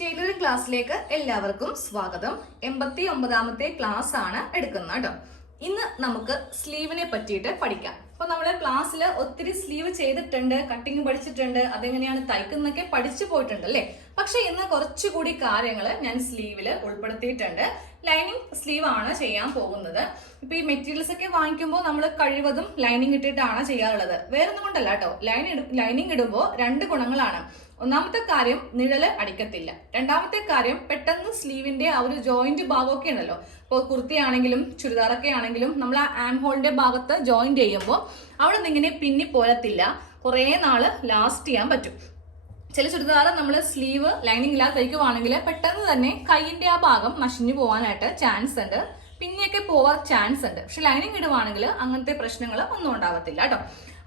Tailoring ക്ലാസ്സിലേക്ക് എല്ലാവർക്കും സ്വാഗതം. 89ാമത്തെ ക്ലാസ് ആണ് എടുക്കുന്നത് കേട്ടോ. ഇന്ന് നമുക്ക് സ്ലീവിനെ പറ്റിയിട്ട് പഠിക്കാം. അപ്പൊ നമ്മള് ക്ലാസ്സിൽ ഒത്തിരി സ്ലീവ് ചെയ്തിട്ടുണ്ട്, കട്ടിങ് പഠിച്ചിട്ടുണ്ട്, അതെങ്ങനെയാണ് തയ്ക്കുന്നൊക്കെ പഠിച്ചു പോയിട്ടുണ്ട് അല്ലേ. പക്ഷെ ഇന്ന് കുറച്ചുകൂടി കാര്യങ്ങൾ ഞാൻ സ്ലീവില് ഉൾപ്പെടുത്തിയിട്ടുണ്ട്. ലൈനിങ് സ്ലീവ് ആണ് ചെയ്യാൻ പോകുന്നത്. ഇപ്പൊ ഈ മെറ്റീരിയൽസ് ഒക്കെ വാങ്ങിക്കുമ്പോൾ നമ്മൾ കഴിവതും ലൈനിങ് ഇട്ടിട്ടാണ് ചെയ്യാറുള്ളത്. വേറൊന്നും കൊണ്ടല്ല കേട്ടോ. ലൈനിങ് ഇടുമ്പോൾ രണ്ട് ഗുണങ്ങളാണ്. ഒന്നാമത്തെ കാര്യം നിഴല് അടിക്കത്തില്ല. രണ്ടാമത്തെ കാര്യം പെട്ടെന്ന് സ്ലീവിന്റെ ആ ഒരു ജോയിന്റ് ഭാഗമൊക്കെ ഉണ്ടല്ലോ. ഇപ്പോൾ കുർത്തി ആണെങ്കിലും ചുരിദാറൊക്കെ ആണെങ്കിലും നമ്മൾ ആ ആം ഹോളിന്റെ ഭാഗത്ത് ജോയിന്റ് ചെയ്യുമ്പോൾ അവിടെ നിന്ന് ഇങ്ങനെ പിന്നി പോരത്തില്ല, കുറേ നാള് ലാസ്റ്റ് ചെയ്യാൻ പറ്റും. ചില ചുരിദാർ നമ്മൾ സ്ലീവ് ലൈനിങ് ഇല്ലാതെ തയ്ക്കുവാണെങ്കിൽ പെട്ടെന്ന് തന്നെ കൈയിന്റെ ആ ഭാഗം നശിഞ്ഞു പോകാനായിട്ട് ചാൻസ് ഉണ്ട്, പിന്നെയൊക്കെ പോവാൻ ചാൻസ് ഉണ്ട്. പക്ഷെ ലൈനിങ് ഇടുവാണെങ്കിൽ അങ്ങനത്തെ പ്രശ്നങ്ങൾ ഒന്നും ഉണ്ടാവത്തില്ല കേട്ടോ.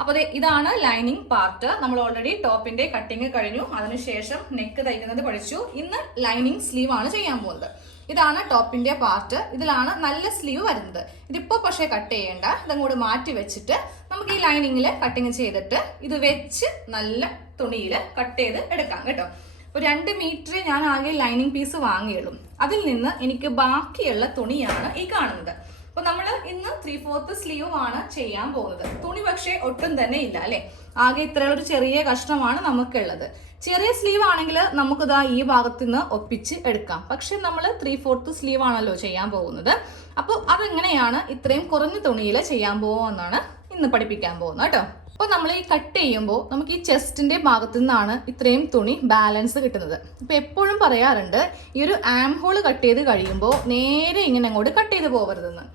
അപ്പൊ ഇതാണ് ലൈനിങ് പാർട്ട്. നമ്മൾ ഓൾറെഡി ടോപ്പിന്റെ കട്ടിങ് കഴിഞ്ഞു, അതിനുശേഷം നെക്ക് തയ്ക്കുന്നത് പഠിച്ചു. ഇന്ന് ലൈനിങ് സ്ലീവ് ആണ് ചെയ്യാൻ പോകുന്നത്. ഇതാണ് ടോപ്പിന്റെ പാർട്ട്. ഇതിലാണ് നല്ല സ്ലീവ് വരുന്നത്. ഇതിപ്പോ പക്ഷേ കട്ട് ചെയ്യേണ്ട, ഇതങ്ങോട്ട് മാറ്റി വെച്ചിട്ട് നമുക്ക് ഈ ലൈനിങ്ങിൽ കട്ടിങ് ചെയ്തിട്ട് ഇത് വെച്ച് നല്ല തുണിയിൽ കട്ട് ചെയ്ത് എടുക്കാം കേട്ടോ. ഒരു 2 മീറ്റർ ഞാൻ ആകെ ലൈനിങ് പീസ് വാങ്ങിയുള്ളൂ. അതിൽ നിന്ന് എനിക്ക് ബാക്കിയുള്ള തുണിയാണ് ഈ കാണുന്നത്. അപ്പൊ നമ്മൾ ഇന്ന് 3/4 സ്ലീവ് ആണ് ചെയ്യാൻ പോകുന്നത്. തുണി പക്ഷേ ഒട്ടും തന്നെ ഇല്ല അല്ലെ. ആകെ ഇത്രയുള്ള ഒരു ചെറിയ കഷ്ണമാണ് നമുക്കുള്ളത്. ചെറിയ സ്ലീവ് ആണെങ്കിൽ നമുക്കിതാ ഈ ഭാഗത്ത് നിന്ന് ഒപ്പിച്ച് എടുക്കാം. പക്ഷെ നമ്മൾ 3/4 സ്ലീവ് ആണല്ലോ ചെയ്യാൻ പോകുന്നത്. അപ്പോൾ അതെങ്ങനെയാണ് ഇത്രയും കുറഞ്ഞ തുണിയിൽ ചെയ്യാൻ പോകുമെന്നാണ് ഇന്ന് പഠിപ്പിക്കാൻ പോകുന്നത് കേട്ടോ. അപ്പോൾ നമ്മൾ ഈ കട്ട് ചെയ്യുമ്പോൾ നമുക്ക് ഈ ചെസ്റ്റിന്റെ ഭാഗത്തു നിന്നാണ് ഇത്രയും തുണി ബാലൻസ് കിട്ടുന്നത്. ഇപ്പൊ എപ്പോഴും പറയാറുണ്ട് ഈ ഒരു ആം ഹോൾ കട്ട് ചെയ്ത് കഴിയുമ്പോൾ നേരെ ഇങ്ങനെ അങ്ങോട്ട് കട്ട് ചെയ്ത് പോകരുതെന്ന്.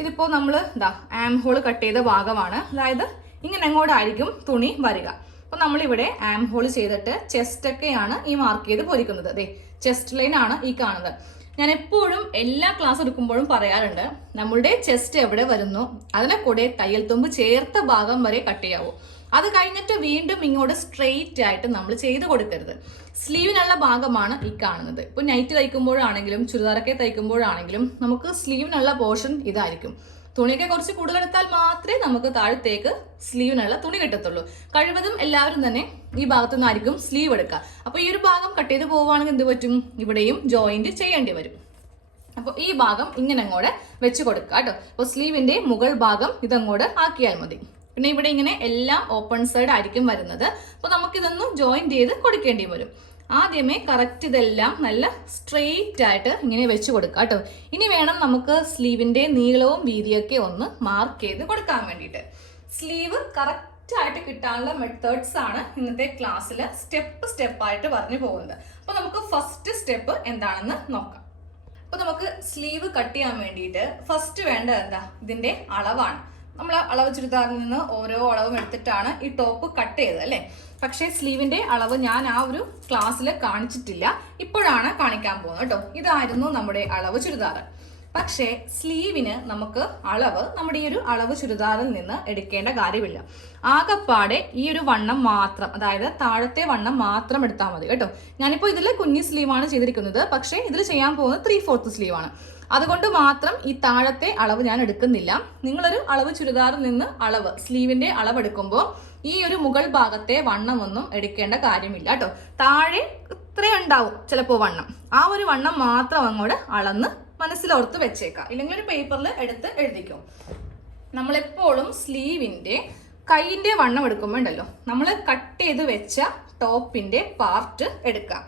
ഇതിപ്പോ നമ്മൾ ആം ഹോൾ കട്ട് ചെയ്ത ഭാഗമാണ്, അതായത് ഇങ്ങനെ അങ്ങോട്ടായിരിക്കും തുണി വരിക. അപ്പൊ നമ്മളിവിടെ ആം ഹോൾ ചെയ്തിട്ട് ചെസ്റ്റ് ഒക്കെയാണ് ഈ മാർക്ക് ചെയ്ത് പൊരിക്കുന്നത്. അതെ, ചെസ്റ്റ് ലൈൻ ആണ് ഈ കാണുന്നത്. ഞാൻ എപ്പോഴും എല്ലാ ക്ലാസ് എടുക്കുമ്പോഴും പറയാറുണ്ട്, നമ്മളുടെ ചെസ്റ്റ് എവിടെ വരുന്നു അതിനെ കൂടെ തയ്യൽ തുമ്പ് ചേർത്ത ഭാഗം വരെ കട്ട് ചെയ്യാവൂ. അത് കഴിഞ്ഞിട്ട് വീണ്ടും ഇങ്ങോട്ട് സ്ട്രെയിറ്റ് ആയിട്ട് നമ്മൾ ചെയ്ത് കൊടുക്കരുത്. സ്ലീവിനുള്ള ഭാഗമാണ് ഈ കാണുന്നത്. ഇപ്പൊ നൈറ്റ് തയ്ക്കുമ്പോഴാണെങ്കിലും ചുരിദാറൊക്കെ തയ്ക്കുമ്പോഴാണെങ്കിലും നമുക്ക് സ്ലീവിനുള്ള പോർഷൻ ഇതായിരിക്കും. തുണിയൊക്കെ കുറച്ച് കൂടുതൽ എടുത്താൽ മാത്രമേ നമുക്ക് താഴത്തേക്ക് സ്ലീവിനുള്ള തുണി കിട്ടത്തുള്ളൂ. കഴിവതും എല്ലാവരും തന്നെ ഈ ഭാഗത്തു നിന്നായിരിക്കും സ്ലീവ് എടുക്കുക. അപ്പൊ ഈ ഒരു ഭാഗം കട്ട് ചെയ്ത് പോവുകയാണെങ്കിൽ എന്ത് പറ്റും, ഇവിടെയും ജോയിന്റ് ചെയ്യേണ്ടി വരും. അപ്പൊ ഈ ഭാഗം ഇങ്ങനെ അങ്ങോട്ട് വെച്ച് കൊടുക്കുക കേട്ടോ. അപ്പൊ സ്ലീവിന്റെ മുകൾ ഭാഗം ഇതങ്ങോട്ട് ആക്കിയാൽ മതി. പിന്നെ ഇവിടെ ഇങ്ങനെ എല്ലാം ഓപ്പൺ സൈഡ് ആയിരിക്കും വരുന്നത്. അപ്പൊ നമുക്കിതൊന്നും ജോയിന്റ് ചെയ്ത് കൊടുക്കേണ്ടി വരും. ആദ്യമേ കറക്റ്റ് ഇതെല്ലാം നല്ല സ്ട്രെയിറ്റ് ആയിട്ട് ഇങ്ങനെ വെച്ച് കൊടുക്കുക കേട്ടോ. ഇനി വേണം നമുക്ക് സ്ലീവിന്റെ നീളവും വീതിയൊക്കെ ഒന്ന് മാർക്ക് ചെയ്ത് കൊടുക്കാൻ വേണ്ടിയിട്ട്. സ്ലീവ് കറക്റ്റ് ആയിട്ട് കിട്ടാനുള്ള മെത്തേഡ്സ് ആണ് ഇന്നത്തെ ക്ലാസ്സിൽ സ്റ്റെപ്പായിട്ട് പറഞ്ഞു പോകുന്നത്. അപ്പൊ നമുക്ക് ഫസ്റ്റ് സ്റ്റെപ്പ് എന്താണെന്ന് നോക്കാം. അപ്പൊ നമുക്ക് സ്ലീവ് കട്ട് ചെയ്യാൻ വേണ്ടിയിട്ട് ഫസ്റ്റ് വേണ്ടത് എന്താ, ഇതിന്റെ അളവാണ്. നമ്മൾ അളവ് ചുരിദാറിൽ നിന്ന് ഓരോ അളവും എടുത്തിട്ടാണ് ഈ ടോപ്പ് കട്ട് ചെയ്തത് അല്ലേ. പക്ഷേ സ്ലീവിന്റെ അളവ് ഞാൻ ആ ഒരു ക്ലാസ്സിൽ കാണിച്ചിട്ടില്ല, ഇപ്പോഴാണ് കാണിക്കാൻ പോകുന്നത് കേട്ടോ. ഇതായിരുന്നു നമ്മുടെ അളവ് ചുരിദാർ. പക്ഷേ സ്ലീവിന് നമുക്ക് അളവ് നമ്മുടെ ഈ ഒരു അളവ് ചുരിദാറിൽ നിന്ന് എടുക്കേണ്ട കാര്യമില്ല. ആകപ്പാടെ ഈ ഒരു വണ്ണം മാത്രം, അതായത് താഴത്തെ വണ്ണം മാത്രം എടുത്താൽ മതി കേട്ടോ. ഞാനിപ്പോൾ ഇതിൽ കുഞ്ഞി സ്ലീവാണ് ചെയ്തിരിക്കുന്നത്, പക്ഷേ ഇതിൽ ചെയ്യാൻ പോകുന്നത് 3/4 സ്ലീവാണ്. അതുകൊണ്ട് മാത്രം ഈ താഴത്തെ അളവ് ഞാൻ എടുക്കുന്നില്ല. നിങ്ങളൊരു അളവ് ചുരിദാറിൽ നിന്ന് സ്ലീവിന്റെ അളവ് എടുക്കുമ്പോൾ ഈ ഒരു മുകൾ ഭാഗത്തെ വണ്ണമൊന്നും എടുക്കേണ്ട കാര്യമില്ല കേട്ടോ. താഴെ ഇത്രയും ഉണ്ടാവും ചിലപ്പോൾ വണ്ണം, ആ ഒരു വണ്ണം മാത്രം അങ്ങോട്ട് അളന്ന് മനസ്സിലോർത്ത് വെച്ചേക്കാം. ഇല്ലെങ്കിൽ ഒരു പേപ്പറിൽ എടുത്ത് എഴുതിക്കും. നമ്മളെപ്പോഴും സ്ലീവിന്റെ കൈയിന്റെ വണ്ണം എടുക്കുമ്പോൾ ഉണ്ടല്ലോ, നമ്മൾ കട്ട് ചെയ്ത് വെച്ച ടോപ്പിന്റെ പാർട്ട് എടുക്കാം.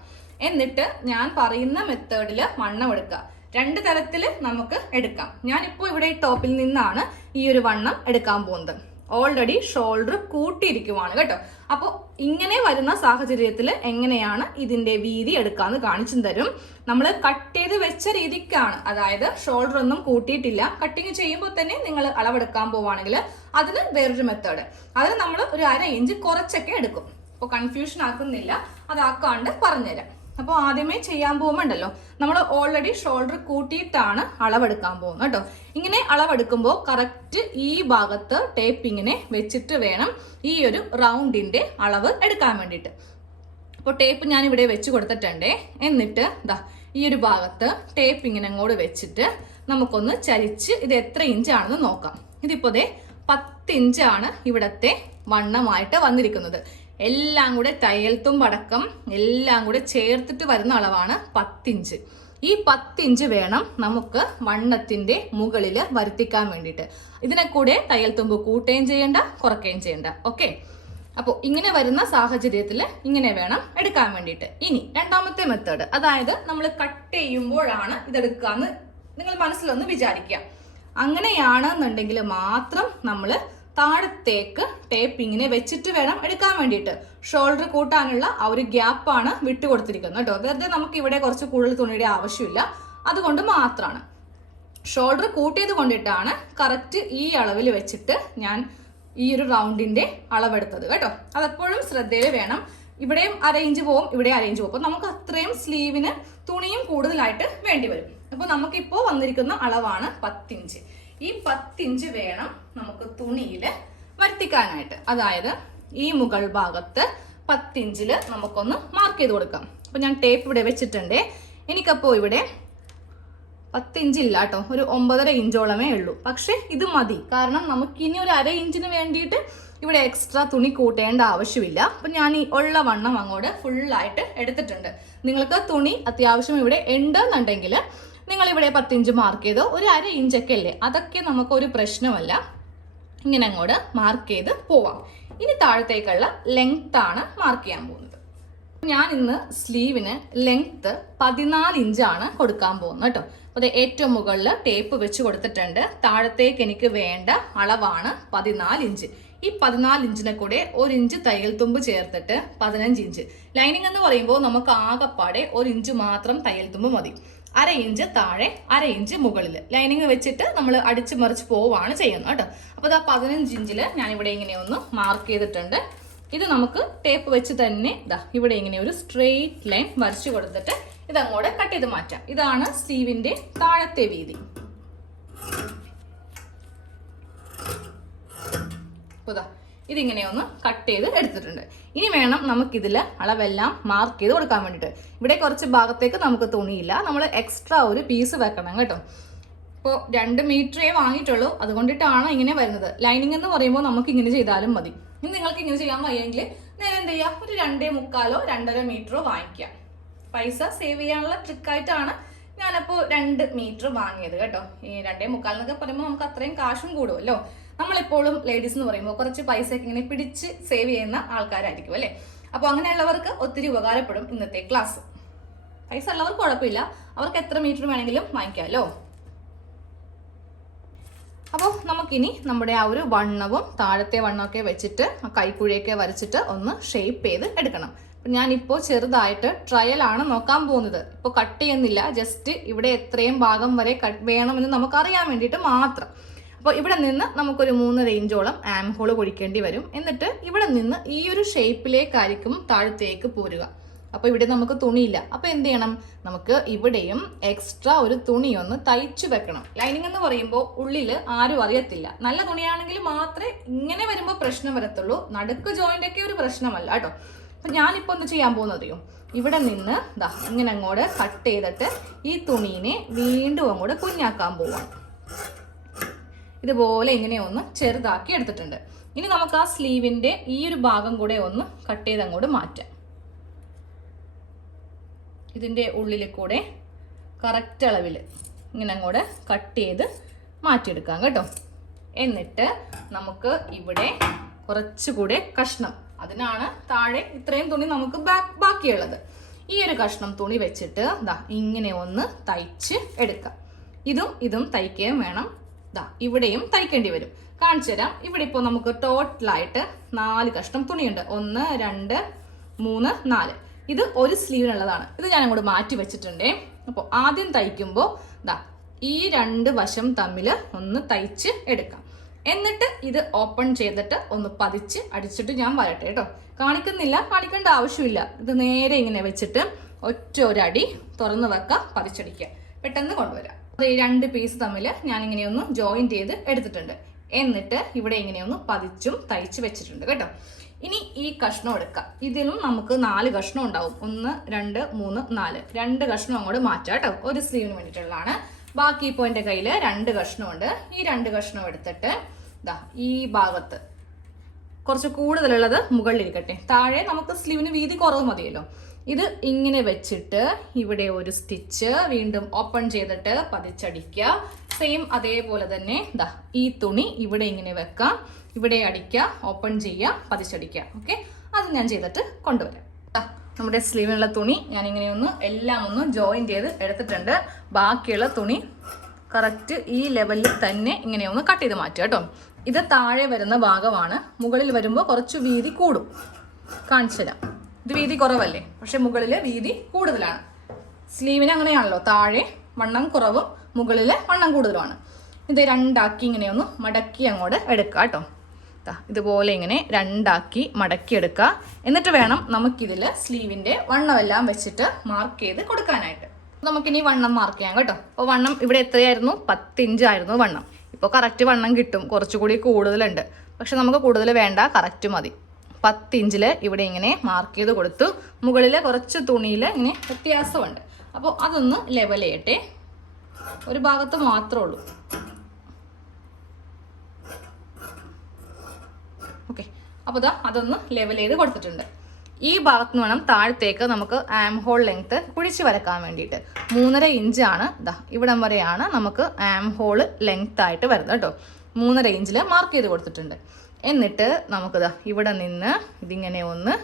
എന്നിട്ട് ഞാൻ പറയുന്ന മെത്തേഡിൽ വണ്ണം എടുക്കുക. 2 തരത്തിൽ നമുക്ക് എടുക്കാം. ഞാനിപ്പോൾ ഇവിടെ ഈ ടോപ്പിൽ നിന്നാണ് ഈ ഒരു വണ്ണം എടുക്കാൻ പോകുന്നത്. ഓൾറെഡി ഷോൾഡർ കൂട്ടിയിരിക്കുവാണ് കേട്ടോ. അപ്പോൾ ഇങ്ങനെ വരുന്ന സാഹചര്യത്തിൽ എങ്ങനെയാണ് ഇതിന്റെ വീതി എടുക്കാന്ന് കാണിച്ചു തരും. നമ്മൾ കട്ട് ചെയ്ത് വെച്ച രീതിക്കാണ്, അതായത് ഷോൾഡർ ഒന്നും കൂട്ടിയിട്ടില്ല. കട്ടിങ് ചെയ്യുമ്പോൾ തന്നെ നിങ്ങൾ അളവെടുക്കാൻ പോവുകയാണെങ്കിൽ അതിന് വേറൊരു മെത്തേഡ്, അതിന് നമ്മൾ ഒരു 1/2 ഇഞ്ച് കുറച്ചൊക്കെ എടുക്കും. അപ്പോൾ കൺഫ്യൂഷൻ ആക്കുന്നില്ല, അതാക്കാണ്ട് പറഞ്ഞുതരാം. അപ്പോൾ ആദ്യമേ ചെയ്യാൻ പോകുമ്പോണ്ടല്ലോ, നമ്മൾ ഓൾറെഡി ഷോൾഡർ കൂട്ടിയിട്ടാണ് അളവെടുക്കാൻ പോകുന്നത് കേട്ടോ. ഇങ്ങനെ അളവെടുക്കുമ്പോൾ കറക്റ്റ് ഈ ഭാഗത്ത് ടേപ്പ് ഇങ്ങനെ വെച്ചിട്ട് വേണം ഈ ഒരു റൗണ്ടിന്റെ അളവ് എടുക്കാൻ വേണ്ടിയിട്ട്. അപ്പോൾ ടേപ്പ് ഞാൻ ഇവിടെ വെച്ച് കൊടുത്തിട്ടുണ്ടേ. എന്നിട്ട് ഈ ഒരു ഭാഗത്ത് ടേപ്പ് ഇങ്ങനെ അങ്ങോട്ട് വെച്ചിട്ട് നമുക്കൊന്ന് ചരിച്ച് ഇത് എത്ര ഇഞ്ചാണെന്ന് നോക്കാം. ഇതിപ്പോ 10 ഇഞ്ചാണ് ഇവിടത്തെ വണ്ണമായിട്ട് വന്നിരിക്കുന്നത്. എല്ലാം കൂടെ തയ്യൽ തുമ്പടക്കം എല്ലാം കൂടെ ചേർത്തിട്ട് വരുന്ന അളവാണ് 10 ഇഞ്ച്. ഈ 10 ഇഞ്ച് വേണം നമുക്ക് വണ്ണത്തിന്റെ മുകളിൽ വരുത്തിക്കാൻ വേണ്ടിയിട്ട്. ഇതിനെ കൂടെ തയ്യൽ തുമ്പ് കൂട്ടുകയും ചെയ്യണ്ട, കുറയ്ക്കുകയും ചെയ്യണ്ട. ഓക്കെ, അപ്പോൾ ഇങ്ങനെ വരുന്ന സാഹചര്യത്തിൽ ഇങ്ങനെ വേണം എടുക്കാൻ വേണ്ടിയിട്ട്. ഇനി രണ്ടാമത്തെ മെത്തേഡ്, അതായത് നമ്മൾ കട്ട് ചെയ്യുമ്പോഴാണ് ഇതെടുക്കാന്ന് നിങ്ങൾ മനസ്സിലൊന്ന് വിചാരിക്കുക. അങ്ങനെയാണെന്നുണ്ടെങ്കിൽ മാത്രം നമ്മൾ താഴത്തേക്ക് ടേപ്പ് ഇങ്ങനെ വെച്ചിട്ട് വേണം എടുക്കാൻ വേണ്ടിയിട്ട്. ഷോൾഡർ കൂട്ടാനുള്ള ആ ഒരു ഗ്യാപ്പാണ് വിട്ടുകൊടുത്തിരിക്കുന്നത് കേട്ടോ. വെറുതെ നമുക്ക് ഇവിടെ കുറച്ച് കൂടുതൽ തുണിയുടെ ആവശ്യമില്ല, അതുകൊണ്ട് മാത്രമാണ്. ഷോൾഡർ കൂട്ടിയത് കൊണ്ടിട്ടാണ് കറക്റ്റ് ഈ അളവിൽ വെച്ചിട്ട് ഞാൻ ഈ ഒരു റൗണ്ടിന്റെ അളവെടുത്തത് കേട്ടോ. അതെപ്പോഴും ശ്രദ്ധയിൽ വേണം. ഇവിടെയും 1/2 ഇഞ്ച് പോവും, ഇവിടെ 1/2 ഇഞ്ച് പോകും. അപ്പോൾ നമുക്ക് അത്രയും സ്ലീവിന് തുണിയും കൂടുതലായിട്ട് വേണ്ടി വരും. അപ്പോൾ നമുക്കിപ്പോൾ വന്നിരിക്കുന്ന അളവാണ് 10 ഇഞ്ച്. ഈ 10 ഇഞ്ച് വേണം നമുക്ക് തുണിയിൽ വരുത്തിക്കാനായിട്ട്. അതായത് ഈ മുകൾ ഭാഗത്ത് 10 ഇഞ്ചിൽ നമുക്കൊന്ന് മാർക്ക് ചെയ്ത് കൊടുക്കാം. അപ്പോൾ ഞാൻ ടേപ്പ് ഇവിടെ വെച്ചിട്ടുണ്ട്. എനിക്കപ്പോൾ ഇവിടെ 10 ഇഞ്ചില്ല കേട്ടോ, ഒരു 9.5 ഇഞ്ചോളമേ ഉള്ളൂ. പക്ഷെ ഇത് മതി, കാരണം നമുക്കിനി ഒരു 1/2 ഇഞ്ചിന് വേണ്ടിയിട്ട് ഇവിടെ എക്സ്ട്രാ തുണി കൂട്ടേണ്ട ആവശ്യമില്ല. അപ്പം ഞാൻ ഈ ഉള്ള വണ്ണം അങ്ങോട്ട് ഫുള്ളായിട്ട് എടുത്തിട്ടുണ്ട്. നിങ്ങൾക്ക് തുണി അത്യാവശ്യം ഇവിടെ ഉണ്ടെന്നുണ്ടെങ്കിൽ നിങ്ങൾ ഇവിടെ 10 ഇഞ്ച് മാർക്ക് ചെയ്തോ, ഒരു 1/2 ഇഞ്ചൊക്കെ അല്ലേ, അതൊക്കെ നമുക്കൊരു പ്രശ്നമല്ല. ഇങ്ങനെ അങ്ങോട്ട് മാർക്ക് ചെയ്ത് പോവാം. ഇനി താഴത്തേക്കുള്ള ലെങ്ത് ആണ് മാർക്ക് ചെയ്യാൻ പോകുന്നത്. ഞാൻ ഇന്ന് സ്ലീവിന് ലെങ്ത് 14 ഇഞ്ചാണ് കൊടുക്കാൻ പോകുന്നത് കേട്ടോ. അപ്പോൾ ഏറ്റവും മുകളിൽ ടേപ്പ് വെച്ച് കൊടുത്തിട്ടുണ്ട്. താഴത്തേക്ക് എനിക്ക് വേണ്ട അളവാണ് 14 ഇഞ്ച്. ഈ 14 ഇഞ്ചിനെ കൂടെ 1 ഇഞ്ച് തയ്യൽ തുമ്പ് ചേർത്തിട്ട് 15 ഇഞ്ച്. ലൈനിങ് എന്ന് പറയുമ്പോൾ നമുക്ക് ആകെപ്പാടെ 1 ഇഞ്ച് മാത്രം തയ്യൽ തുമ്പ് മതി. 1/2 ഇഞ്ച് താഴെ, 1/2 ഇഞ്ച് മുകളിൽ ലൈനിങ് വെച്ചിട്ട് നമ്മൾ അടിച്ച് മറിച്ച് പോവാണ് ചെയ്യുന്നത് കേട്ടോ. അപ്പോൾ ഇതാ 15 ഇഞ്ചിൽ ഞാൻ ഇവിടെ ഇങ്ങനെ ഒന്ന് മാർക്ക് ചെയ്തിട്ടുണ്ട്. ഇത് നമുക്ക് ടേപ്പ് വെച്ച് തന്നെ ഇതാ ഇവിടെ ഇങ്ങനെ ഒരു സ്ട്രെയിറ്റ് ലൈൻ വരച്ചു കൊടുത്തിട്ട് ഇതങ്ങോട്ട് കട്ട് ചെയ്ത് മാറ്റാം. ഇതാണ് സ്ലീവിന്റെ താഴത്തെ വീതി. ഇതിങ്ങനെ ഒന്ന് കട്ട് ചെയ്ത് എടുത്തിട്ടുണ്ട്. ഇനി വേണം നമുക്കിതിൽ അളവെല്ലാം മാർക്ക് ചെയ്ത് കൊടുക്കാൻ വേണ്ടിയിട്ട്. ഇവിടെ കുറച്ച് ഭാഗത്തേക്ക് നമുക്ക് തുണിയില്ല, നമ്മൾ എക്സ്ട്രാ ഒരു പീസ് വെക്കണം കേട്ടോ. ഇപ്പോൾ 2 മീറ്ററേ വാങ്ങിയിട്ടുള്ളൂ, അതുകൊണ്ടിട്ടാണ് ഇങ്ങനെ വരുന്നത്. ലൈനിങ് എന്ന് പറയുമ്പോൾ നമുക്ക് ഇങ്ങനെ ചെയ്താലും മതി. ഇനി നിങ്ങൾക്ക് ഇങ്ങനെ ചെയ്യാൻ വയ്യെങ്കിൽ നേരെ എന്ത് ചെയ്യുക, ഒരു 2.25 2.5 മീറ്ററോ വാങ്ങിക്കാം. പൈസ സേവ് ചെയ്യാനുള്ള ട്രിക്കായിട്ടാണ് ഞാനപ്പോൾ 2 മീറ്റർ വാങ്ങിയത് കേട്ടോ. ഈ 2.25 എന്നൊക്കെ പറയുമ്പോൾ നമുക്ക് അത്രയും കാശും കൂടുമല്ലോ. നമ്മളെപ്പോഴും ലേഡീസ് എന്ന് പറയുമ്പോൾ കുറച്ച് പൈസയൊക്കെ ഇങ്ങനെ പിടിച്ച് സേവ് ചെയ്യുന്ന ആൾക്കാരായിരിക്കും അല്ലേ. അപ്പോൾ അങ്ങനെയുള്ളവർക്ക് ഒത്തിരി ഉപകാരപ്പെടും ഇന്നത്തെ ക്ലാസ്. പൈസ ഉള്ളവർക്ക് കുഴപ്പമില്ല, അവർക്ക് എത്ര മീറ്റർ വേണമെങ്കിലും വാങ്ങിക്കാമല്ലോ. അപ്പോൾ നമുക്കിനി നമ്മുടെ ആ ഒരു വണ്ണവും താഴത്തെ വണ്ണമൊക്കെ വെച്ചിട്ട് കൈക്കുഴിയൊക്കെ വരച്ചിട്ട് ഒന്ന് ഷേപ്പ് ചെയ്ത് എടുക്കണം. അപ്പം ഞാനിപ്പോൾ ചെറുതായിട്ട് ട്രയലാണ് നോക്കാൻ പോകുന്നത്. ഇപ്പോൾ കട്ട് ചെയ്യുന്നില്ല, ജസ്റ്റ് ഇവിടെ എത്രയും ഭാഗം വരെ വേണമെന്ന് നമുക്കറിയാൻ വേണ്ടിയിട്ട് മാത്രം. അപ്പോൾ ഇവിടെ നിന്ന് നമുക്കൊരു 3.5 ഇഞ്ചോളം ആം ഹോൾ കുഴിക്കേണ്ടി വരും. എന്നിട്ട് ഇവിടെ നിന്ന് ഈ ഒരു ഷേപ്പിലേക്കായിരിക്കും താഴത്തേക്ക് പോരുക. അപ്പോൾ ഇവിടെ നമുക്ക് തുണിയില്ല. അപ്പോൾ എന്ത് ചെയ്യണം, നമുക്ക് ഇവിടെയും എക്സ്ട്രാ ഒരു തുണി ഒന്ന് തയ്ച്ചു വെക്കണം. ലൈനിങ് എന്ന് പറയുമ്പോൾ ഉള്ളിൽ ആരും അറിയത്തില്ല. നല്ല തുണിയാണെങ്കിൽ മാത്രമേ ഇങ്ങനെ വരുമ്പോൾ പ്രശ്നം വരത്തുള്ളൂ. നടുക്ക് ജോയിന്റ് ഒക്കെ ഒരു പ്രശ്നമല്ല കേട്ടോ. അപ്പം ഞാനിപ്പോൾ ഒന്ന് ചെയ്യാൻ പോകുന്നതറിയോ, ഇവിടെ നിന്ന് ദാ ഇങ്ങനെ അങ്ങോട്ട് കട്ട് ചെയ്തിട്ട് ഈ തുണീനെ വീണ്ടും അങ്ങോട്ട് കുഞ്ഞാക്കാൻ പോവാം. ഇതുപോലെ ഇങ്ങനെ ഒന്ന് ചെറുതാക്കി എടുത്തിട്ടുണ്ട്. ഇനി നമുക്ക് ആ സ്ലീവിന്റെ ഈ ഒരു ഭാഗം കൂടെ ഒന്ന് കട്ട് ചെയ്ത് അങ്ങോട്ട് മാറ്റാം. ഇതിൻ്റെ ഉള്ളിൽ കൂടെ കറക്റ്റ് അളവിൽ ഇങ്ങനെ അങ്ങോട്ട് കട്ട് ചെയ്ത് മാറ്റിയെടുക്കാം കേട്ടോ. എന്നിട്ട് നമുക്ക് ഇവിടെ കുറച്ചുകൂടെ കഷ്ണം, അതിനാണ് താഴെ ഇത്രയും തുണി നമുക്ക് ബാക്കിയുള്ളത്. ഈ ഒരു കഷ്ണം തുണി വെച്ചിട്ട് ദാ ഇങ്ങനെ ഒന്ന് തയ്ച്ച് എടുക്കാം. ഇതും തയ്ക്കുകയും വേണം. ദാ ഇവിടെയും തയ്ക്കേണ്ടി വരും. കാണിച്ചു തരാം. ഇവിടെ ഇപ്പോൾ നമുക്ക് ടോട്ടലായിട്ട് 4 കഷ്ണം തുണിയുണ്ട്. 1 2 3 4. ഇത് ഒരു സ്ലീവിനുള്ളതാണ്. ഇത് ഞാൻ അങ്ങോട്ട് മാറ്റി വെച്ചിട്ടുണ്ടേ. അപ്പോൾ ആദ്യം തയ്ക്കുമ്പോൾ ദാ ഈ 2 വശം തമ്മിൽ ഒന്ന് തയ്ച്ച് എടുക്കാം. എന്നിട്ട് ഇത് ഓപ്പൺ ചെയ്തിട്ട് ഒന്ന് പതിച്ച് അടിച്ചിട്ട് ഞാൻ വരട്ടെ കേട്ടോ. കാണിക്കേണ്ട ആവശ്യമില്ല. ഇത് നേരെ ഇങ്ങനെ വെച്ചിട്ട് ഒറ്റ ഒരടി തുറന്ന് വെക്കുക, പതിച്ചടിക്കുക, പെട്ടെന്ന് കൊണ്ടുവരാം. അത് ഈ 2 പീസ് തമ്മിൽ ഞാനിങ്ങനെ ഒന്ന് ജോയിന്റ് ചെയ്ത് എടുത്തിട്ടുണ്ട്. എന്നിട്ട് ഇവിടെ ഇങ്ങനെയൊന്ന് പതിച്ചും തയ്ച്ച് വെച്ചിട്ടുണ്ട് കേട്ടോ. ഇനി ഈ കഷ്ണം എടുക്കാം. ഇതിലും നമുക്ക് 4 കഷ്ണം ഉണ്ടാവും. 1 2 3 4. 2 കഷ്ണം അങ്ങോട്ട് മാറ്റാം കേട്ടോ. ഒരു സ്ലീവിന് വേണ്ടിയിട്ടുള്ളതാണ്. ബാക്കി ഇപ്പോൾ എൻ്റെ കയ്യിൽ 2 കഷ്ണമുണ്ട്. ഈ 2 കഷ്ണം എടുത്തിട്ട് ദാ ഈ ഭാഗത്ത് കുറച്ച് കൂടുതലുള്ളത് മുകളിലിരിക്കട്ടെ. താഴെ നമുക്ക് സ്ലീവിന് വീതി കുറവ് മതിയല്ലോ. ഇത് ഇങ്ങനെ വെച്ചിട്ട് ഇവിടെ ഒരു സ്റ്റിച്ച് വീണ്ടും ഓപ്പൺ ചെയ്തിട്ട് പതിച്ചടിക്കുക. സെയിം അതേപോലെ തന്നെ ദാ ഈ തുണി ഇവിടെ ഇങ്ങനെ വെക്കാം, ഇവിടെ അടിക്കുക, ഓപ്പൺ ചെയ്യുക, പതിച്ചടിക്കുക. ഓക്കെ, അത് ഞാൻ ചെയ്തിട്ട് കൊണ്ടുവരാം. നമ്മുടെ സ്ലീവിനുള്ള തുണി ഞാൻ ഇങ്ങനെയൊന്ന് എല്ലാം ഒന്ന് ജോയിൻ ചെയ്ത് എടുത്തിട്ടുണ്ട്. ബാക്കിയുള്ള തുണി കറക്റ്റ് ഈ ലെവലിൽ തന്നെ ഇങ്ങനെയൊന്ന് കട്ട് ചെയ്ത് മാറ്റുക കേട്ടോ. ഇത് താഴെ വരുന്ന ഭാഗമാണ്. മുകളിൽ വരുമ്പോൾ കുറച്ച് വീതി കൂടും. കാണിച്ചു തരാം. ഇത് വീതി കുറവല്ലേ, പക്ഷെ മുകളിൽ വീതി കൂടുതലാണ്. സ്ലീവിന് അങ്ങനെയാണല്ലോ, താഴെ വണ്ണം കുറവും മുകളിൽ വണ്ണം കൂടുതലുമാണ്. ഇത് രണ്ടാക്കി ഇങ്ങനെയൊന്ന് മടക്കി അങ്ങോട്ട് എടുക്കുക കേട്ടോ. ഇതുപോലെ ഇങ്ങനെ രണ്ടാക്കി മടക്കി എടുക്കുക. എന്നിട്ട് വേണം നമുക്കിതിൽ സ്ലീവിൻ്റെ വണ്ണമെല്ലാം വെച്ചിട്ട് മാർക്ക് ചെയ്ത് കൊടുക്കാനായിട്ട്. നമുക്കിനി വണ്ണം മാർക്ക് ചെയ്യാം കേട്ടോ. അപ്പോൾ വണ്ണം ഇവിടെ എത്രയായിരുന്നു? 10 ഇഞ്ചായിരുന്നു വണ്ണം. ഇപ്പോൾ കറക്റ്റ് വണ്ണം കിട്ടും. കുറച്ചുകൂടി കൂടുതലുണ്ട്, പക്ഷെ നമുക്ക് കൂടുതൽ വേണ്ട, കറക്റ്റ് മതി. 10 ഇഞ്ചിൽ ഇവിടെ ഇങ്ങനെ മാർക്ക് ചെയ്ത് കൊടുത്തു. മുകളിൽ കുറച്ച് തുണിയിൽ ഇങ്ങനെ വ്യത്യാസമുണ്ട്. അപ്പോൾ അതൊന്ന് ലെവൽ ചെയ്യട്ടെ. ഒരു ഭാഗത്ത് മാത്രമേ ഉള്ളൂ. ഓക്കെ, അപ്പോൾ അതൊന്ന് ലെവൽ ചെയ്ത് കൊടുത്തിട്ടുണ്ട്. ഈ ഭാഗത്ത് നിന്ന് വേണം താഴത്തേക്ക് നമുക്ക് ആം ഹോൾ ലെങ്ത്ത് കുഴിച്ച് വരക്കാൻ വേണ്ടിയിട്ട്. 3.5 ഇഞ്ചാണ് ഇവിടം വരെയാണ് നമുക്ക് ആം ഹോള് ലെങ്ത് ആയിട്ട് വരുന്നത് കേട്ടോ. 3.5 ഇഞ്ചിൽ മാർക്ക് ചെയ്ത് കൊടുത്തിട്ടുണ്ട്. എന്നിട്ട് നമുക്ക് ഇവിടെ നിന്ന് ഇതിങ്ങനെ ഒന്ന്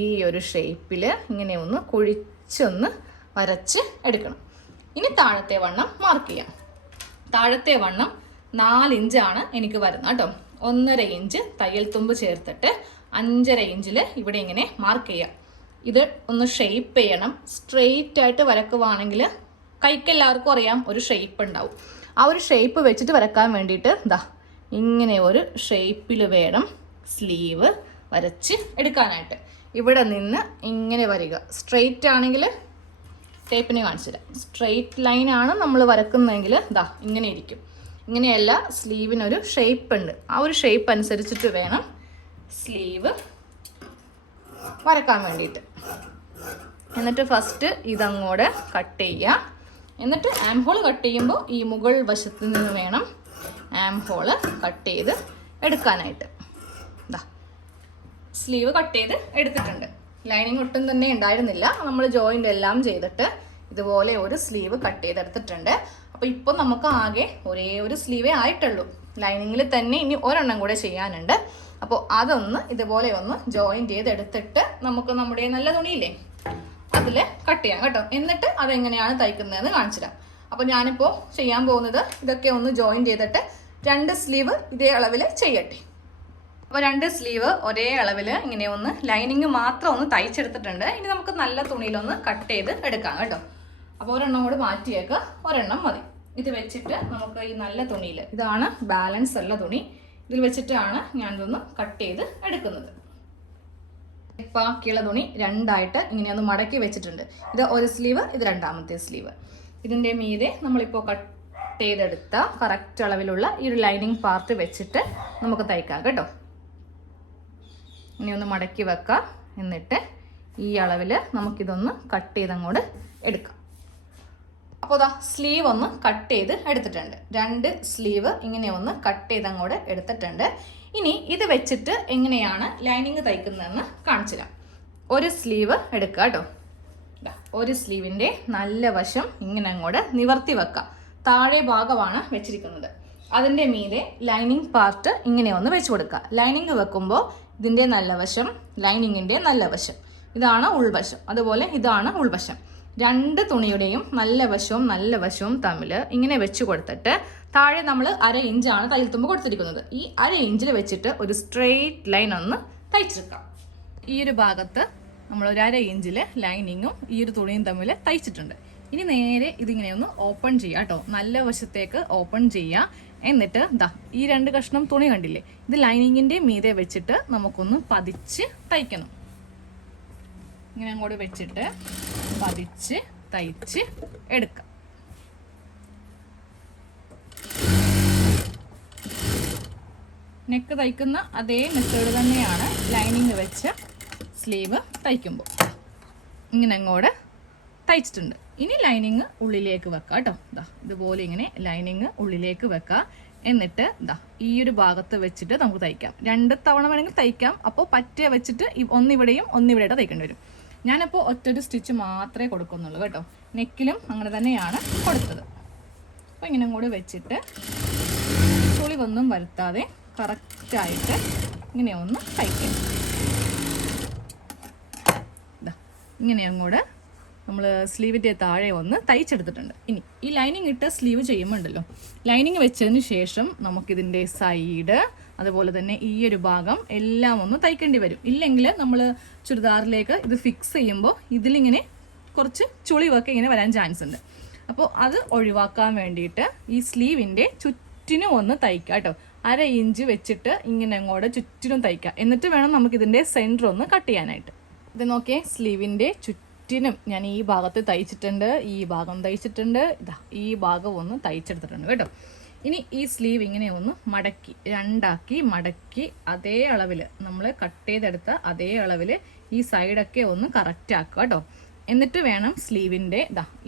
ഈ ഒരു ഷേപ്പിൽ ഇങ്ങനെ ഒന്ന് കുഴിച്ചൊന്ന് വരച്ച് എടുക്കണം. ഇനി താഴത്തെ വണ്ണം മാർക്ക് ചെയ്യാം. താഴത്തെ വണ്ണം 4 ഇഞ്ചാണ് എനിക്ക് വരുന്നത് കേട്ടോ. 1.5 ഇഞ്ച് തയ്യൽ തുമ്പ് ചേർത്തിട്ട് 5.5 ഇഞ്ചിൽ ഇവിടെ ഇങ്ങനെ മാർക്ക് ചെയ്യാം. ഇത് ഒന്ന് ഷേപ്പ് ചെയ്യണം. സ്ട്രെയിറ്റ് ആയിട്ട് വരക്കുവാണെങ്കിൽ കൈക്കെല്ലാവർക്കും അറിയാം ഒരു ഷേപ്പ് ഉണ്ടാവും. ആ ഒരു ഷേപ്പ് വെച്ചിട്ട് വരക്കാൻ വേണ്ടിയിട്ട് ഇങ്ങനെ ഒരു ഷേപ്പിൽ വേണം സ്ലീവ് വരച്ച് എടുക്കാനായിട്ട്. ഇവിടെ നിന്ന് ഇങ്ങനെ വരിക. സ്ട്രെയിറ്റ് ആണെങ്കിൽ ടേപ്പിനെ കാണിച്ചു തരാം. സ്ട്രെയിറ്റ് ലൈനാണ് നമ്മൾ വരക്കുന്നതെങ്കിൽ ഇങ്ങനെ ഇരിക്കും. ഇങ്ങനെയല്ല, സ്ലീവിനൊരു ഷേപ്പ് ഉണ്ട്. ആ ഒരു ഷേപ്പ് അനുസരിച്ചിട്ട് വേണം സ്ലീവ് വരക്കാൻ വേണ്ടിയിട്ട്. എന്നിട്ട് ഫസ്റ്റ് ഇതങ്ങോട്ട് കട്ട് ചെയ്യുക. എന്നിട്ട് ആം ഹോൾ കട്ട് ചെയ്യുമ്പോൾ ഈ മുകൾ വശത്ത് നിന്ന് വേണം ആം ഹോള് കട്ട് ചെയ്ത് എടുക്കാനായിട്ട്. സ്ലീവ് കട്ട് ചെയ്ത് എടുത്തിട്ടുണ്ട്. ലൈനിങ് ഒട്ടും തന്നെ ഉണ്ടായിരുന്നില്ല. നമ്മൾ ജോയിൻ്റ് എല്ലാം ചെയ്തിട്ട് ഇതുപോലെ ഒരു സ്ലീവ് കട്ട് ചെയ്തെടുത്തിട്ടുണ്ട്. അപ്പോൾ ഇപ്പോൾ നമുക്ക് ആകെ ഒരേ ഒരു സ്ലീവേ ആയിട്ടുള്ളൂ. ലൈനിങ്ങിൽ തന്നെ ഇനി ഒരെണ്ണം കൂടെ ചെയ്യാനുണ്ട്. അപ്പോൾ അതൊന്ന് ഇതുപോലെ ഒന്ന് ജോയിൻ്റ് ചെയ്തെടുത്തിട്ട് നമുക്ക് നമ്മുടെ നല്ല തുണിയില്ലേ അതിൽ കട്ട് ചെയ്യാം കേട്ടോ. എന്നിട്ട് അതെങ്ങനെയാണ് തയ്ക്കുന്നതെന്ന് കാണിച്ചു തരാം. അപ്പോൾ ഞാനിപ്പോൾ ചെയ്യാൻ പോകുന്നത് ഇതൊക്കെ ഒന്ന് ജോയിൻ ചെയ്തിട്ട് 2 സ്ലീവ് ഇതേ അളവിൽ ചെയ്യട്ടെ. അപ്പോൾ 2 സ്ലീവ് ഒരേ അളവിൽ ഇങ്ങനെ ഒന്ന് ലൈനിങ് മാത്രം ഒന്ന് തയ്ച്ചെടുത്തിട്ടുണ്ട്. ഇനി നമുക്ക് നല്ല തുണിയിലൊന്ന് കട്ട് ചെയ്ത് എടുക്കാം കേട്ടോ. അപ്പോൾ ഒരെണ്ണം കൂടി മാറ്റിയേക്ക്, ഒരെണ്ണം മതി. ഇത് വെച്ചിട്ട് നമുക്ക് ഈ നല്ല തുണിയിൽ, ഇതാണ് ബാലൻസ് ഉള്ള തുണി, ഇതിൽ വെച്ചിട്ടാണ് ഞാനിതൊന്ന് കട്ട് ചെയ്ത് എടുക്കുന്നത്. ബാക്കിയുള്ള തുണി രണ്ടായിട്ട് ഇങ്ങനെ ഒന്ന് മടക്കി വെച്ചിട്ടുണ്ട്. ഇത് ഒരു സ്ലീവ്, ഇത് രണ്ടാമത്തെ സ്ലീവ്. ഇതിൻ്റെ മീതെ നമ്മളിപ്പോൾ കട്ട് ചെയ്തെടുത്ത കറക്റ്റ് അളവിലുള്ള ഈ ഒരു ലൈനിങ് പാർട്ട് വെച്ചിട്ട് നമുക്ക് തയ്ക്കാം കേട്ടോ. ഇനി ഒന്ന് മടക്കി വെക്കാം. എന്നിട്ട് ഈ അളവിൽ നമുക്കിതൊന്ന് കട്ട് ചെയ്തങ്ങോട്ട് എടുക്കാം. അപ്പോൾ സ്ലീവ് ഒന്ന് കട്ട് ചെയ്ത് എടുത്തിട്ടുണ്ട്. 2 സ്ലീവ് ഇങ്ങനെ ഒന്ന് കട്ട് ചെയ്തങ്ങോട്ട് എടുത്തിട്ടുണ്ട്. ഇനി ഇത് വെച്ചിട്ട് എങ്ങനെയാണ് ലൈനിങ് തയ്ക്കുന്നതെന്ന് കാണിച്ചു തരാം. ഒരു സ്ലീവ് എടുക്കുക കേട്ടോ. ഒരു സ്ലീവിൻ്റെ നല്ല വശം ഇങ്ങനെ അങ്ങോട്ട് നിവർത്തി വെക്കാം. താഴെ ഭാഗമാണ് വെച്ചിരിക്കുന്നത്. അതിൻ്റെ മീതെ ലൈനിങ് പാർട്ട് ഇങ്ങനെ ഒന്ന് വെച്ച് കൊടുക്കുക. ലൈനിങ് വെക്കുമ്പോൾ ഇതിൻ്റെ നല്ല വശം, ലൈനിങ്ങിൻ്റെ നല്ല വശം, ഇതാണ് ഉൾവശം. അതുപോലെ ഇതാണ് ഉൾവശം. 2 തുണിയുടെയും നല്ല വശവും തമ്മിൽ ഇങ്ങനെ വെച്ച് കൊടുത്തിട്ട് താഴെ നമ്മൾ 1/2 ഇഞ്ചാണ് തയ്യൽ തുമ്പ് കൊടുത്തിരിക്കുന്നത്. ഈ 1/2 ഇഞ്ചിൽ വെച്ചിട്ട് ഒരു സ്ട്രെയിറ്റ് ലൈൻ ഒന്ന് തയ്ച്ചെടുക്കാം. ഈ ഒരു ഭാഗത്ത് നമ്മൾ ഒരു 1/2 ഇഞ്ചിൽ ലൈനിങ്ങും ഈ ഒരു തുണിയും തമ്മിൽ തയ്ച്ചിട്ടുണ്ട്. ഇനി നേരെ ഇതിങ്ങനെ ഒന്ന് ഓപ്പൺ ചെയ്യാം കേട്ടോ. നല്ല വശത്തേക്ക് ഓപ്പൺ ചെയ്യാം. എന്നിട്ട് ഈ 2 കഷ്ണം തുണി കണ്ടില്ലേ, ഇത് ലൈനിങ്ങിൻ്റെ മീതെ വെച്ചിട്ട് നമുക്കൊന്ന് പതിച്ച് തയ്ക്കണം. ഇങ്ങനെ അങ്ങോട്ട് വെച്ചിട്ട് പതിച്ച് തയ്ച്ച് എടുക്കാം. നെക്ക് തയ്ക്കുന്ന അതേ മെത്തേഡ് തന്നെയാണ് ലൈനിങ് വെച്ച് സ്ലീവ് തയ്ക്കുമ്പോൾ. ഇങ്ങനെ അങ്ങോട്ട് തയ്ച്ചിട്ടുണ്ട്. ഇനി ലൈനിങ് ഉള്ളിലേക്ക് വെക്കാം കേട്ടോ. ഇതുപോലെ ഇങ്ങനെ ലൈനിങ് ഉള്ളിലേക്ക് വെക്കാം. എന്നിട്ട് ഇതാ ഈ ഒരു ഭാഗത്ത് വെച്ചിട്ട് നമുക്ക് തയ്ക്കാം. 2 തവണ വേണമെങ്കിൽ തയ്ക്കാം. അപ്പോൾ പറ്റേ വെച്ചിട്ട് ഒന്നിവിടെയും ഒന്നിവിടെയായിട്ട് തയ്ക്കേണ്ടി വരും. ഞാനപ്പോൾ ഒറ്റൊരു സ്റ്റിച്ച് മാത്രമേ കൊടുക്കുന്നുള്ളൂ കേട്ടോ. നെക്കിലും അങ്ങനെ തന്നെയാണ് കൊടുത്തത്. അപ്പോൾ ഇങ്ങനെ കൂടെ വെച്ചിട്ട് ചുളിവൊന്നും വരുത്താതെ കറക്റ്റായിട്ട് ഇങ്ങനെ ഒന്ന് തയ്ക്കാം. ഇങ്ങനെയും കൂടെ നമ്മൾ സ്ലീവിൻ്റെ താഴെ ഒന്ന് തയ്ച്ചെടുത്തിട്ടുണ്ട്. ഇനി ഈ ലൈനിങ് ഇട്ട് സ്ലീവ് ചെയ്യുമ്പോണ്ടല്ലോ, ലൈനിങ് വെച്ചതിന് ശേഷം നമുക്കിതിൻ്റെ സൈഡ് അതുപോലെ തന്നെ ഈ ഒരു ഭാഗം എല്ലാം ഒന്ന് തയ്ക്കേണ്ടി വരും. ഇല്ലെങ്കിൽ നമ്മൾ ചുരിദാറിലേക്ക് ഇത് ഫിക്സ് ചെയ്യുമ്പോൾ ഇതിലിങ്ങനെ കുറച്ച് ചുളിവൊക്കെ ഇങ്ങനെ വരാൻ ചാൻസ് ഉണ്ട്. അപ്പോൾ അത് ഒഴിവാക്കാൻ വേണ്ടിയിട്ട് ഈ സ്ലീവിൻ്റെ ചുറ്റിനും ഒന്ന് തയ്ക്കാം കേട്ടോ. 1/2 ഇഞ്ച് വെച്ചിട്ട് ഇങ്ങനെ അങ്ങോട്ട് ചുറ്റിനും തയ്ക്കാം. എന്നിട്ട് വേണം നമുക്കിതിൻ്റെ സെൻറ്റർ ഒന്ന് കട്ട് ചെയ്യാനായിട്ട്. ഇത് നോക്കിയേ, സ്ലീവിൻ്റെ ചുറ്റിനും ഞാൻ ഈ ഭാഗത്ത് തയ്ച്ചിട്ടുണ്ട്, ഈ ഭാഗം തയ്ച്ചിട്ടുണ്ട്, ഇതാ ഈ ഭാഗം ഒന്ന് തയ്ച്ചെടുത്തിട്ടുണ്ട് കേട്ടോ. ഇനി ഈ സ്ലീവ് ഇങ്ങനെ ഒന്ന് മടക്കി 2ആക്കി മടക്കി അതേ അളവിൽ നമ്മൾ കട്ട് ചെയ്തെടുത്ത അതേ അളവിൽ ഈ സൈഡൊക്കെ ഒന്ന് കറക്റ്റ് ആക്കുക കേട്ടോ. എന്നിട്ട് വേണം സ്ലീവിൻ്റെ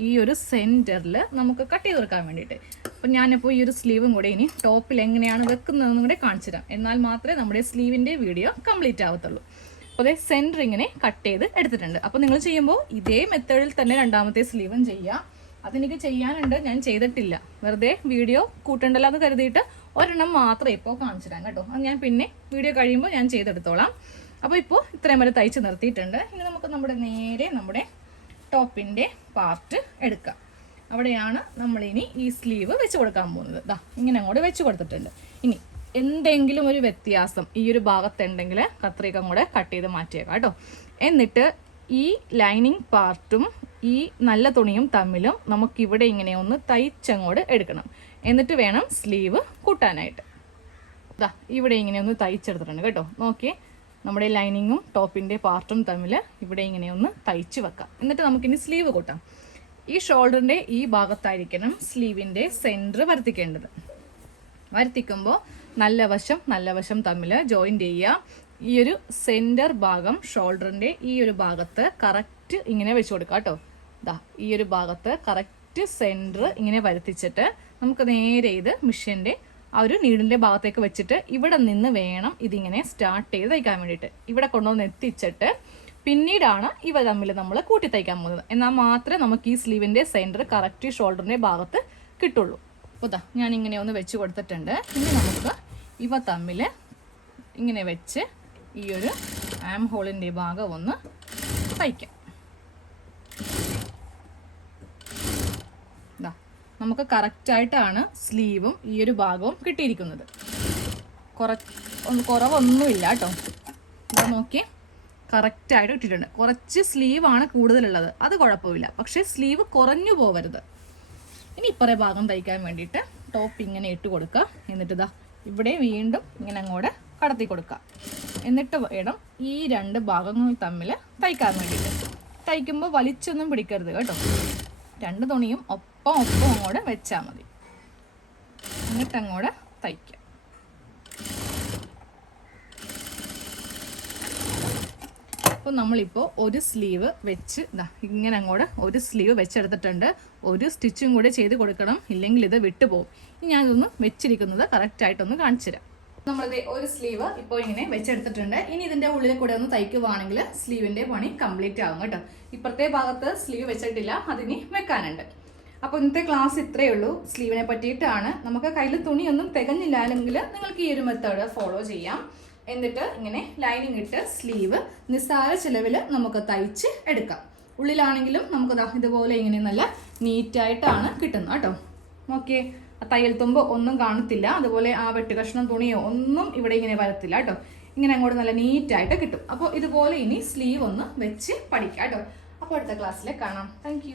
ഈ ഒരു സെൻറ്ററിൽ നമുക്ക് കട്ട് ചെയ്ത് കൊടുക്കാൻ വേണ്ടിയിട്ട്. അപ്പം ഞാനിപ്പോൾ ഈ ഒരു സ്ലീവും കൂടെ ഇനി ടോപ്പിൽ എങ്ങനെയാണ് വെക്കുന്നതെന്നും കൂടെ കാണിച്ചു തരാം. എന്നാൽ മാത്രമേ നമ്മുടെ സ്ലീവിൻ്റെ വീഡിയോ കംപ്ലീറ്റ് ആവത്തുള്ളൂ. അപ്പോൾ അതേ സെൻറ്റർ ഇങ്ങനെ കട്ട് ചെയ്ത് എടുത്തിട്ടുണ്ട്. അപ്പോൾ നിങ്ങൾ ചെയ്യുമ്പോൾ ഇതേ മെത്തേഡിൽ തന്നെ രണ്ടാമത്തെ സ്ലീവും ചെയ്യുക. അതെനിക്ക് ചെയ്യാനുണ്ട്, ഞാൻ ചെയ്തിട്ടില്ല. വെറുതെ വീഡിയോ കൂട്ടണ്ടല്ലോ എന്ന് കരുതിയിട്ട് ഒരെണ്ണം മാത്രമേ ഇപ്പോൾ കാണിച്ചു തരാം കേട്ടോ. അത് ഞാൻ പിന്നെ വീഡിയോ കഴിയുമ്പോൾ ഞാൻ ചെയ്തെടുത്തോളാം. അപ്പോൾ ഇപ്പോൾ ഇത്രയും വരെ തയ്ച്ച് നിർത്തിയിട്ടുണ്ട്. ഇനി നമുക്ക് നമ്മുടെ ടോപ്പിൻ്റെ പാർട്ട് എടുക്കാം. അവിടെയാണ് നമ്മളിനി ഈ സ്ലീവ് വെച്ച് കൊടുക്കാൻ പോകുന്നത്. ഇങ്ങനെ അങ്ങോട്ട് വെച്ച് കൊടുത്തിട്ടുണ്ട്. ഇനി എന്തെങ്കിലും ഒരു വ്യത്യാസം ഈ ഒരു ഭാഗത്തുണ്ടെങ്കിൽ കത്രിക കൂടെ കട്ട് ചെയ്ത് മാറ്റിയേക്കാം കേട്ടോ. എന്നിട്ട് ഈ ലൈനിങ് പാർട്ടും ഈ നല്ല തുണിയും തമ്മിലും നമുക്കിവിടെ ഇങ്ങനെ ഒന്ന് തയ്ച്ചങ്ങോട്ട് എടുക്കണം. എന്നിട്ട് വേണം സ്ലീവ് കൂട്ടാനായിട്ട്. ഇവിടെ ഇങ്ങനെ ഒന്ന് തയ്ച്ചെടുത്തിട്ടുണ്ട് കേട്ടോ. നോക്കിയേ, നമ്മുടെ ലൈനിങ്ങും ടോപ്പിൻ്റെ പാർട്ടും തമ്മിൽ ഇവിടെ ഇങ്ങനെ ഒന്ന് തയ്ച്ച് വെക്കാം. എന്നിട്ട് നമുക്കിനി സ്ലീവ് കൂട്ടാം. ഈ ഷോൾഡറിൻ്റെ ഈ ഭാഗത്തായിരിക്കണം സ്ലീവിൻ്റെ സെൻറ്റർ വരുത്തിക്കേണ്ടത്. വരുത്തിക്കുമ്പോൾ നല്ല വശം തമ്മിൽ ജോയിൻ്റ് ചെയ്യുക. ഈ ഒരു സെൻറ്റർ ഭാഗം ഷോൾഡറിൻ്റെ ഈ ഒരു ഭാഗത്ത് കറക്റ്റ് ഇങ്ങനെ വെച്ച് കൊടുക്കുക കേട്ടോ. ഈ ഒരു ഭാഗത്ത് കറക്റ്റ് സെൻറ്റർ ഇങ്ങനെ വരുത്തിച്ചിട്ട് നമുക്ക് നേരെ ഇത് മിഷ്യൻ്റെ ആ ഒരു നീഡിൻ്റെ ഭാഗത്തേക്ക് വെച്ചിട്ട് ഇവിടെ നിന്ന് വേണം ഇതിങ്ങനെ സ്റ്റാർട്ട് ചെയ്ത് തയ്ക്കാൻ വേണ്ടിയിട്ട്. ഇവിടെ കൊണ്ടുവന്ന് എത്തിച്ചിട്ട് പിന്നീടാണ് ഇവ തമ്മിൽ നമ്മൾ കൂട്ടി തയ്ക്കാൻ പോകുന്നത്. എന്നാൽ മാത്രമേ നമുക്ക് ഈ സ്ലീവിൻ്റെ സെൻറ്റർ കറക്റ്റ് ഷോൾഡറിൻ്റെ ഭാഗത്ത് കിട്ടുള്ളൂ. അപ്പോൾ ഞാൻ ഇങ്ങനെ ഒന്ന് വെച്ച് കൊടുത്തിട്ടുണ്ട്. ഇനി നമുക്ക് ഇവ തമ്മിൽ ഇങ്ങനെ വെച്ച് ഈ ഒരു ആം ഹോളിൻ്റെ ഭാഗം ഒന്ന് തയ്ക്കാം. നമുക്ക് കറക്റ്റായിട്ടാണ് സ്ലീവും ഈ ഒരു ഭാഗവും കിട്ടിയിരിക്കുന്നത്. കുറവൊന്നുമില്ല കേട്ടോ. ഇതാ നോക്കിയേ, കറക്റ്റായിട്ട് കിട്ടിയിട്ടുണ്ട്. കുറച്ച് സ്ലീവാണ് കൂടുതലുള്ളത്, അത് കുഴപ്പമില്ല. പക്ഷേ സ്ലീവ് കുറഞ്ഞു പോകരുത്. ഇനി ഇപ്പറേ ഭാഗം തയ്ക്കാൻ വേണ്ടിയിട്ട് ടോപ്പ് ഇങ്ങനെ ഇട്ട് കൊടുക്കുക. എന്നിട്ട് ഇവിടെ വീണ്ടും ഇങ്ങനെ അങ്ങോട്ട് കടത്തി കൊടുക്കുക. എന്നിട്ട് വേണം ഈ 2 ഭാഗങ്ങൾ തമ്മിൽ തയ്ക്കാൻ വേണ്ടിയിട്ട്. തയ്ക്കുമ്പോൾ വലിച്ചൊന്നും പിടിക്കരുത് കേട്ടോ. 2 തുണിയും ഒപ്പം അങ്ങോട്ട് വെച്ചാൽ മതി. എന്നിട്ട് അങ്ങോട്ട് തയ്ക്കാം. അപ്പോൾ നമ്മളിപ്പോൾ ഒരു സ്ലീവ് വെച്ച് ഇങ്ങനെ അങ്ങോട്ട് ഒരു സ്ലീവ് വെച്ചെടുത്തിട്ടുണ്ട്. ഒരു സ്റ്റിച്ചും കൂടെ ചെയ്ത് കൊടുക്കണം, ഇല്ലെങ്കിൽ ഇത് വിട്ടുപോകും. ഞാനിതൊന്ന് വെച്ചിരിക്കുന്നത് കറക്റ്റായിട്ടൊന്ന് കാണിച്ചു തരാം. നമ്മളിത് ഒരു സ്ലീവ് ഇപ്പോൾ ഇങ്ങനെ വെച്ചെടുത്തിട്ടുണ്ട്. ഇനി ഇതിൻ്റെ ഉള്ളിൽ കൂടെ ഒന്ന് തയ്ക്കുവാണെങ്കിൽ സ്ലീവിൻ്റെ പണി കംപ്ലീറ്റ് ആകും കേട്ടോ. ഇപ്പുറത്തെ ഭാഗത്ത് സ്ലീവ് വെച്ചിട്ടില്ല, അതിനി വെക്കാനുണ്ട്. അപ്പോൾ ഇന്നത്തെ ക്ലാസ് ഇത്രയേ ഉള്ളൂ. സ്ലീവിനെ പറ്റിയിട്ടാണ്. നമുക്ക് കയ്യിൽ തുണിയൊന്നും തികഞ്ഞില്ലെങ്കിൽ നിങ്ങൾക്ക് ഈ ഒരു മെത്തേഡ് ഫോളോ ചെയ്യാം. എന്നിട്ട് ഇങ്ങനെ ലൈനിങ് ഇട്ട് സ്ലീവ് നിസ്സാര ചിലവിൽ നമുക്ക് തയ്ച്ച് എടുക്കാം. ഉള്ളിലാണെങ്കിലും നമുക്ക് ഇതുപോലെ ഇങ്ങനെ നല്ല നീറ്റായിട്ടാണ് കിട്ടുന്നത് കേട്ടോ. ഓക്കെ, തയ്യൽ തുമ്പ് ഒന്നും കാണത്തില്ല, അതുപോലെ ആ വെട്ടുകഷ്ണം തുണിയോ ഒന്നും ഇവിടെ ഇങ്ങനെ വരത്തില്ല കേട്ടോ. ഇങ്ങനെ അങ്ങോട്ട് നല്ല നീറ്റായിട്ട് കിട്ടും. അപ്പോൾ ഇതുപോലെ ഇനി സ്ലീവ് ഒന്ന് വെച്ച് പഠിക്കാം കേട്ടോ. അപ്പോൾ അടുത്ത ക്ലാസ്സിൽ കാണാം. താങ്ക്